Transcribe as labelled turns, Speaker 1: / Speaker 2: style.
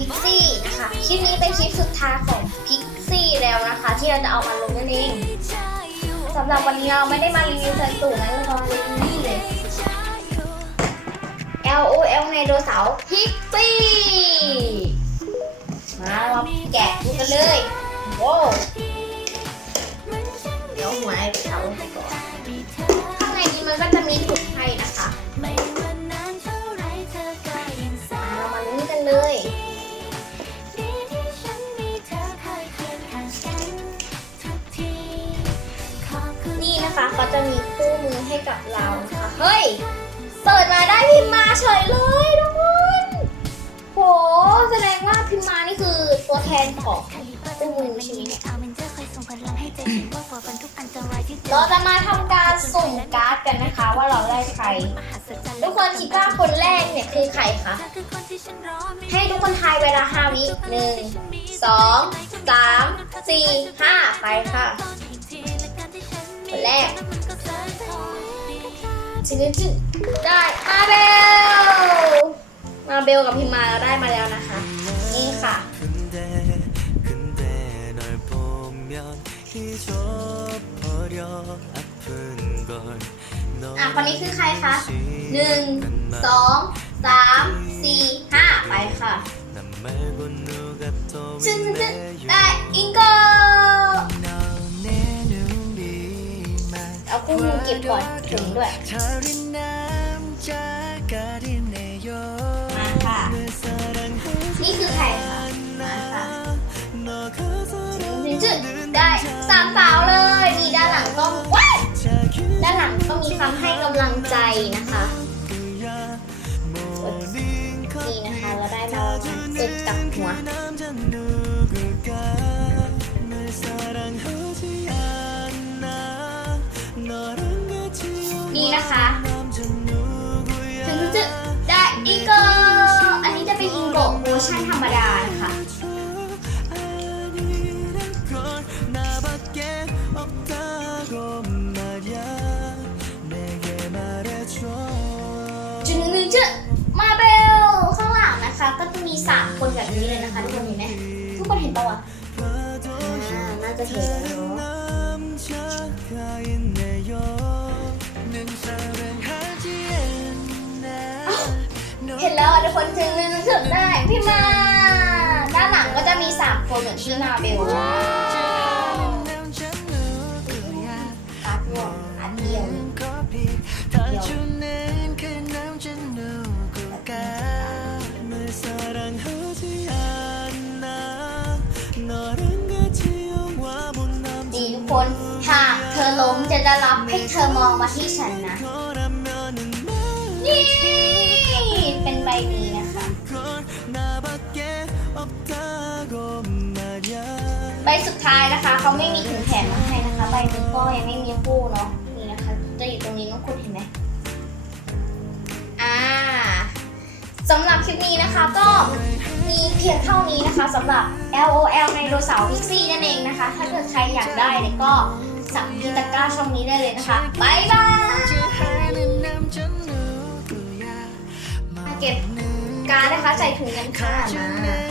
Speaker 1: พิกซี่นะคะคลิปนี้เป็นคลิปสุดท้ายของพิกซี่แล้วนะคะ ที่เราจะเอามาลงนั่นเองสำหรับวันนี้เราไม่ได้มารีวิวเซนตูนะเรามารีวิวนี่เลย L O L ไนโดเสาร์พิกซี่มาเราแกะดูกันเลยโว้เดี๋ยวหัวไอ นี่นะคะ
Speaker 2: เขา
Speaker 1: จะมีคู่มือให้กับเรานะคะเฮ้ยเปิดมาได้พิมพ์มาเฉยเลยทุกคนโหแสดงว่าพิมพ์มานี่คือตัวแทนของคู่มือใช่ไหมเนี่ย
Speaker 2: เอาเมนเจอร์คอยส่งพลังให้ใจเห็นว่าฝ่าฟันทุกอันตรายที่เจอ
Speaker 1: เราจะมาทำการสุ่มการ์ดกันนะคะว่าเราได้ใครทุกคนคิดว่าคนแรกเนี่ยคือใครคะ
Speaker 2: เธอคือคนที่ฉันรอไม่
Speaker 1: ให้ทุกคนทายเวลา5วิหนึ่งสองสามสี่ห้าไปค่ะ คนแรกจึงจึงได้มาเบล มาเบลกับพิมมาเราได้มาแล้วนะคะ นี่ค่ะ อะคนนี้คือใครคะหนึ่งสองสามสี่ห้าไปค่ะ ซึ่นซึ่งได้อิงโก
Speaker 3: กุ้ง
Speaker 1: เก็บก่อนถึงด้วย มาค่ะ นี่คือไข่ค่ะ มาค่ะถึงจุดได้สามสาวเลยนี่ด้านหลังก็ว้ายด้านหลังก็มีคำให้กำลังใจนะคะนี่นะคะเราได้มาเจ็ดกับหัว นี่นะคะ ถึงจะได้อีกอันนี้จะเป็นอิงโกโมชันธรรมดานะคะจุดหนึงชื่อมาเบลข้างหลังนะคะ ก็จะมีสามคนแบบนี้เลยนะคะ ทุกคนเห็นไหมทุกคนเห็นปะวะน่าจะเห็น คนถึงหนึ่งถึงได้พี่มา ด้านหลังก็จะมีสามคนเหมือนชื่อนาเบลอัหเดียว
Speaker 3: ดี
Speaker 1: ทุกคนหากเธอล้มจะได้รับให้เธอมองมาที่ฉันนะ Yeah! ใบสุดท้ายนะคะเขาไม่มีถุงแถนมาให้นะคะใบนี้ก็ยังไม่มีคู่เนาะนี่นะคะจะอยู่ตรงนี้น้องคุณเห็นไหมอ่าสำหรับคลิปนี้นะคะก็มีเพียงเท่านี้นะคะสำหรับ LOL ในโดสาร์พิกซี่นั่นเองนะคะ ถ้าเกิดใครอยากได้เนี่ยก็สั่งพิทตะก้าช่องนี้ได้เลยนะคะบายบายเก็บการนะคะใส่ถุงกันค่ะมา